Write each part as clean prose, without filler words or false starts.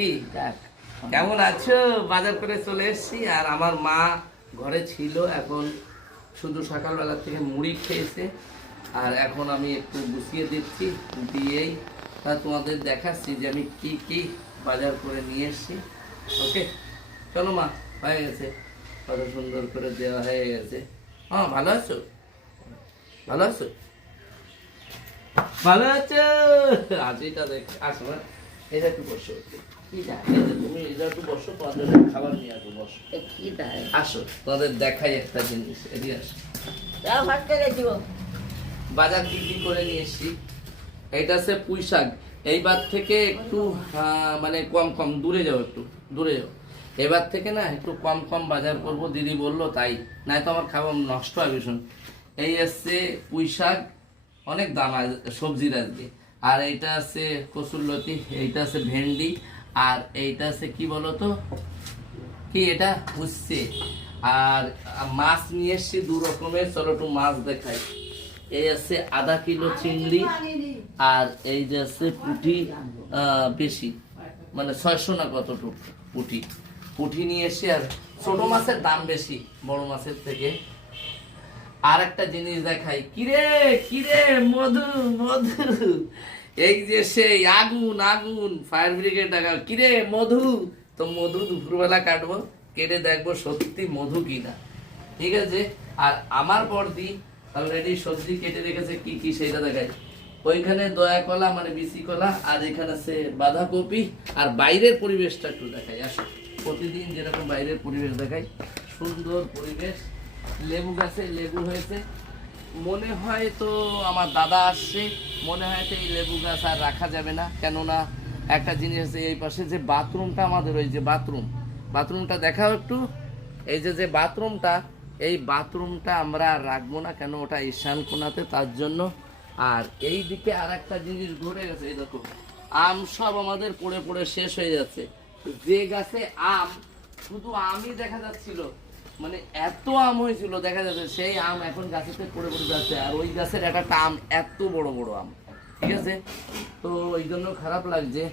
কি কেমন আছো? বাজার করে চলে এসেছি। আর আমার মা ঘরে ছিল, এখন শুধু সকালবেলা থেকে মুড়ি খেয়েছে। আর এখন আমি একটু গুছিয়ে দিচ্ছি, দিয়েই তা তোমাদের দেখাচ্ছি যে আমি কি কি বাজার করে নিয়ে এসেছি। ওকে চলো মা, হয়ে গেছে, কত সুন্দর করে দেওয়া হয়ে গেছে। হ্যাঁ, ভালো আছো? ভালো আছো? ভালো আছো? আজিটা দেখ, আসো না, এটা একটু বসো। তুমি এটা একটু বসো, তোমাদের খাবার নিয়ে আসো, বসো। আসো, তোমাদের দেখাই একটা জিনিস, এদিকে আসো। বাজার কি কি করে নিয়ে এসছি। এইটা আছে পুঁই শাক। এইবার থেকে একটু মানে কম কম দূরে যাও, একটু দূরে যাও। এবার থেকে না একটু কম কম বাজার করবো, দিদি বললো তাই, নাই তো আমার খাবার নষ্ট হয় ভীষণ। এই আসছে পুঁই শাক, অনেক দাম সবজির আজকে। আর এইটা আছে কচুরলতি, এইটা আছে ভেন্ডি, আর এইটা আছে কি বলতো, কি এটা উচ্ছে। আর মাছ নিয়ে এসছি দু রকমের, চলো একটু মাছ দেখাই। এই আছে আধা কিলো চিংড়ি, আর এই যে আছে পুঁটি, বেশি মানে 600 না কতটুকু পুঁটি। পুঁটি নিয়ে এসছি। আর ছোট মাছের দাম বেশি বড় মাছের থেকে। আর একটা জিনিস দেখাই, কিরে কিরে মধু মধু, এই যে সেই আগুন আগুন ফায়ার ব্রিগেড ডাকা, কিরে মধু। তো মধু দুপুরবেলা কাটবো, কেটে দেখবো সত্যি মধু কিনা, ঠিক আছে। আর আমার বর্দি অলরেডি সবজি কেটে রেখেছে, কি কি সেটা দেখাই। ওইখানে দয়া কলা মানে বিসি কলা, আর এখানে আছে বাঁধাকপি। আর বাইরের পরিবেশটা একটু দেখাই, আসো। প্রতিদিন যেরকম বাইরের পরিবেশ দেখাই, সুন্দর পরিবেশ। লেবু গাছে লেবু হয়েছে, মনে হয় তো আমার দাদা আসছে, মনে হয় তো এই লেবু গাছ আর রাখা যাবে না, কেননা একটা জিনিস আছে, এই পাশে যে বাথরুমটা আমাদের, ওই যে বাথরুমটা দেখাও একটু। এই যে যে বাথরুমটা, এই বাথরুমটা আমরা আর রাখবো না, কেন ওটা ঈশান কোণাতে, তার জন্য। আর এই দিকে আর একটা জিনিস ঘুরে গেছে, এই দেখো আম সব আমাদের পড়ে পড়ে শেষ হয়ে যাচ্ছে। যে গাছে আম, শুধু আমই দেখা যাচ্ছিল, মানে এত আম হয়েছিল দেখা যাচ্ছে, সেই আম এখন গাছেতে পড়ে পড়ে যাচ্ছে। আর ওই গাছের একটা আম এত বড় বড় আম, ঠিক আছে। তো ওই জন্য খারাপ লাগছে।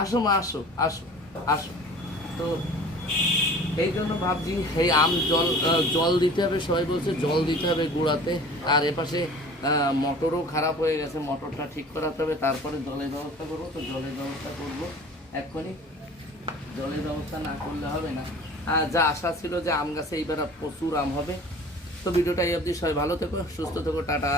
আসো মা, আসো আসো আসো। তো এই জন্য ভাবছি এই আম জল দিতে হবে, সবাই বলছে জল দিতে হবে গোড়াতে। আর এপাশে মোটরও খারাপ হয়ে গেছে, মোটরটা ঠিক করাতে হবে, তারপরে জলের ব্যবস্থা করবো। তো জলের ব্যবস্থা করবো এক্ষুনি, জলের ব্যবস্থা না করলে হবে না। যা আশা ছিল যে আম গাছে এইবার প্রচুর আম হবে। তো ভিডিওটা এই অবধি, সবাই ভালো থেকো, সুস্থ থেকো, টাটা।